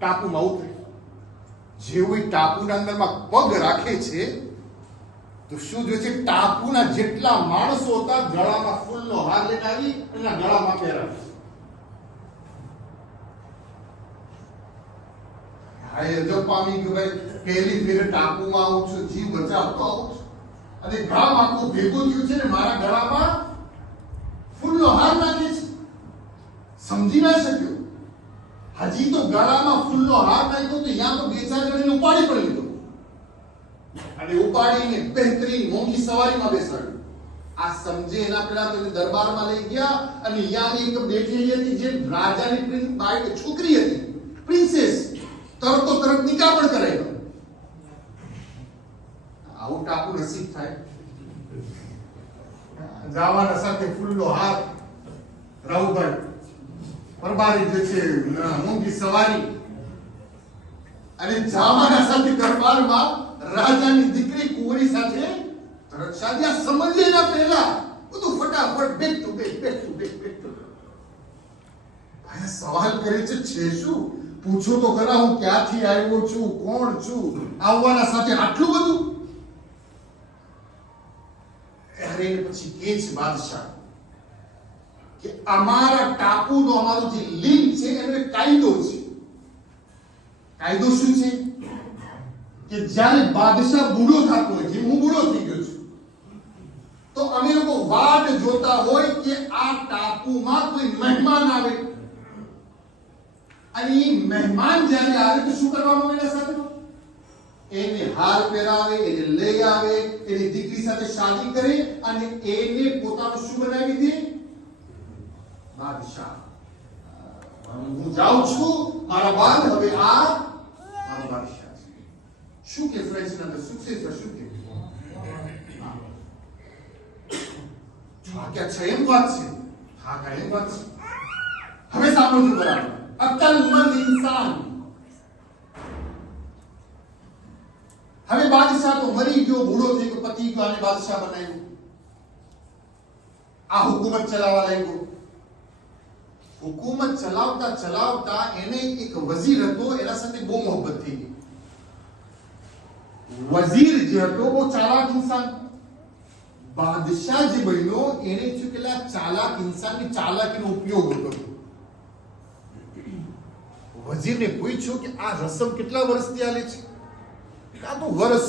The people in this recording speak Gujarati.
ટાપુમાં ઉતરે. જેવું ટાપુના અંદરમાં પગ રાખે છે તો શું જોઈએ છે? ટાપુના જેટલા માણસો હતા ગળામાં ફૂલનો હાર લઈને આવી એના ગળામાં પહેરાવે. અજબ પામી કે ભાઈ પહેલી ફેરે ટાપુમાં આવું છું, જીવ બચાવતો આવું છું અને ગામ આખું ભેગું થયું છે ને મારા ગળામાં ફૂલનો હાર નાખે છે. સમજી ના શક્યો. હજી તો ગળામાં ફૂલનો હાર નાખ્યો તો યા તો બે ચાર જણાને ઉપાડી પણ લીધો અને ઉપાડીને બહેતરીન મોંઘી સવારીમાં બેસાડ્યો. આ સમજે એના પહેલા તો દરબારમાં લઈ ગયા અને યાની એક બેઠેલી હતી જે રાજાની છોકરી હતી, પ્રિન્સેસ. તરત નિકાહ પણ કરાવ્યો. આવું ટાપુ નસીબ થાય. જાવાના સાથે ફૂલનો હાર, રાઉભાઈ પરબારી જે છે મોંઘી સવારી અને જાવાના સાથે દરબારમાં રાજાની દીકરી કુંવરી સાથે રક્ષાદિયા સમજે ના પહેલા બધું ફટાફટ બેક ટુ બેક ભાઈ સવાલ કરે છે શું? પૂછો તો ખરા હું ક્યાંથી આવ્યો છું, કોણ છું, આવવાના સાથે આટલું બધું? અરે પછી કે છે બાદશાહ કે અમારા ટાપુનો અમારો જે લિંક છે એનો એક કાયદો છે. કાયદો શું છે? કે જ્યારે બાદશાહ બુડો થતો હોય, જેમ હું બુડો થઈ ગયો છું, તો અમે લોકો વાટ જોતા હોય કે આ ટાપુમાં કોઈ મહેમાન આવે અને એ મહેમાન જ્યારે આવે તો શું કરવાનું એના સાથે? એને હાર પહેરાવે, એને લઈ આવે, એની દીકરી સાથે શાદી કરે અને એને પોતાનું શું બનાવી દે? બાદશાહ. હું જાઉં છું, મારા બાદ હવે આ મારો બાદશાહ છે. શું કે ફ્રેન્ડ્સ ના શું છે? શું કે ક્યાં છે એમ વાત છે? હા કા એમ વાત છે. હવે સાંભળજો બરાબર. અક્લમંદ इंसान. હવે બાદશાહ તો મરી ગયો, બુઢો થઈ ગયો, પતિ ગયો અને બાદશાહ બનાવ્યો. આ હુકુમત ચલાવવા લાગ્યો. હુકુમત ચલાવતા ચલાવતા એને એક વઝીર હતો, એના સાથે બહુ મોહબ્બત થઈ ગઈ. વઝીર જે હતો બહુ ચાલાક ઇન્સાન. બાદશાહ જે બન્યો એને શું કે ચાલાક ઇન્સાનની ચાલાકીનો ઉપયોગ હતો. વઝીરને પૂછ્યું કે આ રસમ કેટલા વર્ષથી ચાલે છે? આ તો વર્ષ